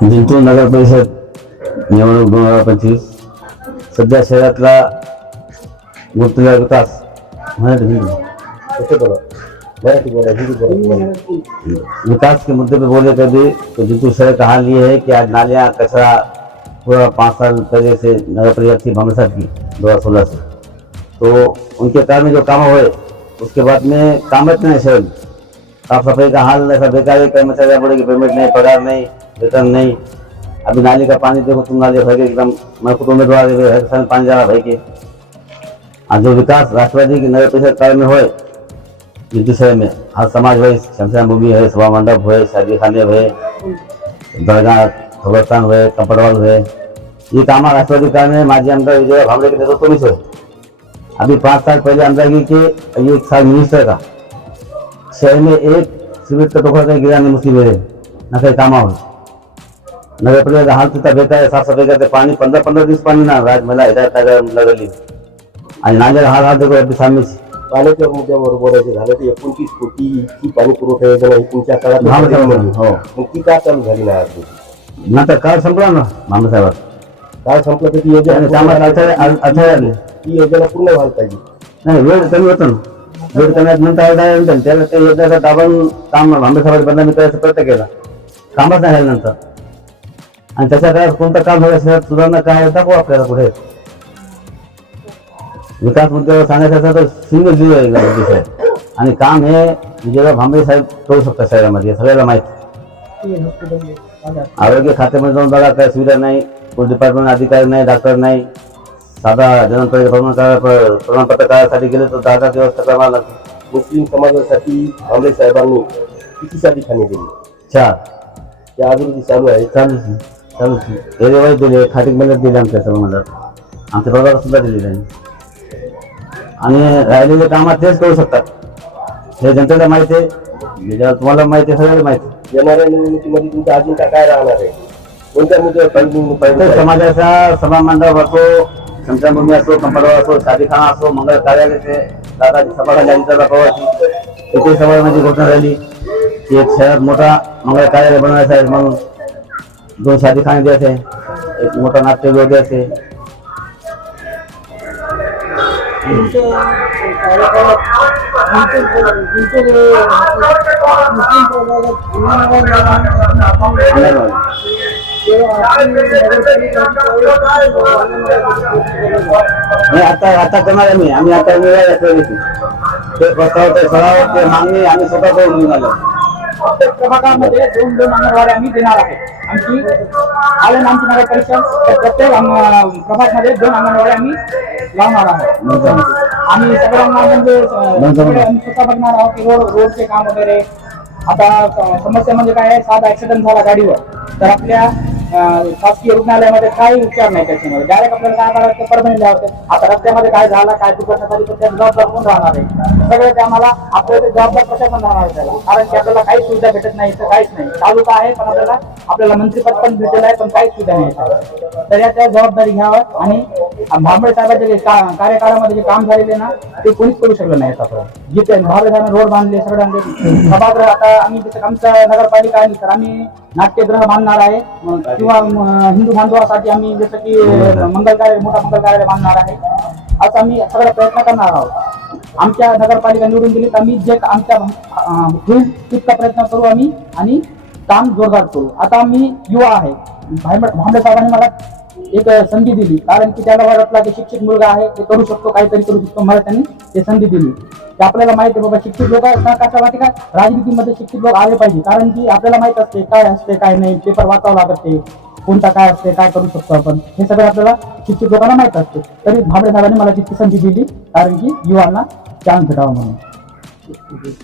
जिंतूर नगर परिषद निवडणूक दोन हज़ार पंचवीस. सध्या शहरातला गुंतलेला विकास मराठी हिंदी विकास के मुद्दे पे बोले कभी तो जिंतूर शहर का हाल ये है कि आज नालियाँ कचरा पूरा पाँच साल पहले से नगर परिषद थी साहब की दो हज़ार सोलह से। तो उनके कारण में जो काम हुए उसके बाद में काम इतने हैं शहर में। साफ़ सफ़ाई का हाल ऐसा बेकार कर्मचारी बोले कि पेमेंट नहीं, पगार नहीं वेतन नहीं। अभी नाली का पानी देखो, तुम नाली भर के एकदम, मैं खुद उम्मीदवार पानी जा रहा भाई के। आज जो विकास राष्ट्रवादी की नगर परिषद काल में हुए शहर में हर समाज हुए शमशान भूमि है, सभा मंडप हुए, शादी खाने हुए, दरगाह, कब्रस्तान हुए, कंपड़वाल हुए, ये काम राष्ट्रवादी काल में माजी आमदार विजय भावरे के नेतृत्व में हुए। अभी पाँच साल पहले आमदारगी के एक साल मिनिस्टर का। शहर में एक सिविल का टोकरा कहीं गिरा नहीं न कहीं कामा हो नगर परिषद का हाल तिथं बेकार आहे साफ सफाई करते पाणी पंधरा पंधरा दिवस पाणी ना राज मला हिदायत नगर लगली आणि नांदेड हाल हाल देखो अगदी सामनेच पाण्याच्या मुद्द्यावर बोलायचं झालं तर एकोणतीस कोटीची पाणी पुरवठा योजना ही तुमच्या काळात नाही. हो मग ती का चालू झाली नाही आज नंतर काळ संपला ना मामा साहेब काय संपलं तर ती योजना ती योजना पूर्ण व्हायला पाहिजे नाही वेळ कमी होतो ना वेळ कमी नंतर त्याला ते योजनेचा दाबून काम भांबे साहेब बदनामी करायचा प्रयत्न केला. कामच नाही झालं नंतर. आणि त्याच्या काय कोणतं काम झालं असेल सुधारणा काय दाखवू आपल्याला पुढे. विकास मुद्द्यावर सांगायचं असेल तर सिंगल जीव आहे मोदी साहेब. आणि काम हे विजयराव भांबे साहेब करू शकतात शहरामध्ये सगळ्याला माहिती. आरोग्य खात्यामध्ये जाऊन बघा काय सुविधा नाही कोण डिपार्टमेंट अधिकारी नाही डॉक्टर नाही. साधा जन्म प्रमाणपत्र प्रमाणपत्र काढायसाठी गेले तर दहा दहा दिवस करावा लागतो मुस्लिम समाजासाठी भांबरे साहेबांनी किती साधी खाणी दिली? चार. त्या अजून चालू आहे. चालूच आहे, चालूच आहे. वाईज दिले खाटिक मेहनत दिली आमच्या मंडळात आमच्या प्रभागात सुद्धा दिली त्यांनी. आणि राहिलेले कामात तेच करू शकतात. हे जनतेला माहिती आहे. ज्याला तुम्हाला माहिती आहे सगळ्याला माहिती आहे. येणाऱ्या निवडणुकीमध्ये तुमचा अजिंठा काय राहणार आहे? कोणत्या मुद्द्यावर समाजाचा सभा मंडप असो शमशानभूमी असो कंपडा असो शादीखाना असो मंगल कार्यालयाचे दादाची सभा झाली प्रभावाची तिथे माझी घोषणा झाली की एक शहरात मोठा मंगल कार्यालय बनवायचं आहे म्हणून. दोन शादीखाने द्यायचे आहे एक मोठा नाट्यगृह द्यायचे नाही आता आता करणार मी आम्ही आता आहे ते प्रस्ताव ते सराव ते मागणी आम्ही स्वतः करून प्रत्येक प्रभागामध्ये दोन दोन अंगणवाड्या आम्ही देणार आहे आमची आलं आमची नगर परिषद तर प्रत्येक प्रभागमध्ये दोन अंगणवाड्या आम्ही लावणार आहोत. आम्ही सगळ्यांना म्हणजे स्वतः बघणार आहोत की रोड रोडचे काम वगैरे. आता समस्या म्हणजे काय आहे? साधा ऍक्सिडेंट झाला गाडीवर. तर आपल्या शासकीय रुग्णालयामध्ये काही उपचार नाही त्याच्यामध्ये. डायरेक्ट आपल्याला काय करायचं परभणीला होते आता रस्त्यामध्ये काय झाला काय दुर्घटना झाली तर त्याला जबाबदार कोण राहणार आहे? सगळं ते आम्हाला आपल्या ते जबाबदार प्रशासन राहणार आहे त्याला. कारण की आपल्याला काही सुविधा भेटत नाही तर काहीच नाही. तालुका आहे पण आपल्याला आपल्याला मंत्रीपद पण भेटेल आहे पण काहीच सुविधा नाही तर या त्या जबाबदारी घ्यावं आणि भांबळे साहेबांचे जे कार्यकाळामध्ये जे काम झालेले ना ते कोणीच करू शकलं नाही आतापर्यंत जिथे भांबळे रोड बांधले सगळे बांधले. सभागृह आता आम्ही जसं आमच्या नगरपालिका आहे तर आम्ही नाट्यगृह बांधणार आहे. किंवा हिंदू बांधवासाठी आम्ही जसं की मंगल कार्य मोठा मंगल कार्यालय बांधणार आहे. असं आम्ही सगळा प्रयत्न करणार आहोत. आमच्या नगरपालिका निवडून दिली तर आम्ही जे आमच्या होईल तितका प्रयत्न करू आम्ही आणि काम जोरदार करू. आता मी युवा आहे. भांबळे साहेबांनी मला एक संधी दिली. कारण की त्याला वाटला की शिक्षित मुलगा आहे ते करू शकतो काहीतरी करू शकतो. मला त्यांनी ते संधी दिली. की आपल्याला माहिती आहे बाबा शिक्षित लोक का कसं माहिती का राजनीतीमध्ये शिक्षित लोक आले पाहिजे. कारण की आपल्याला माहीत असते काय असते काय नाही पेपर वाचावं लागत ते. कोणता काय असते काय करू शकतो आपण? हे सगळं आपल्याला शिक्षित लोकांना माहीत असते. तरी भाबडे साहेबांनी मला तितकी संधी दिली कारण की युवांना चान्स भेटावा म्हणून.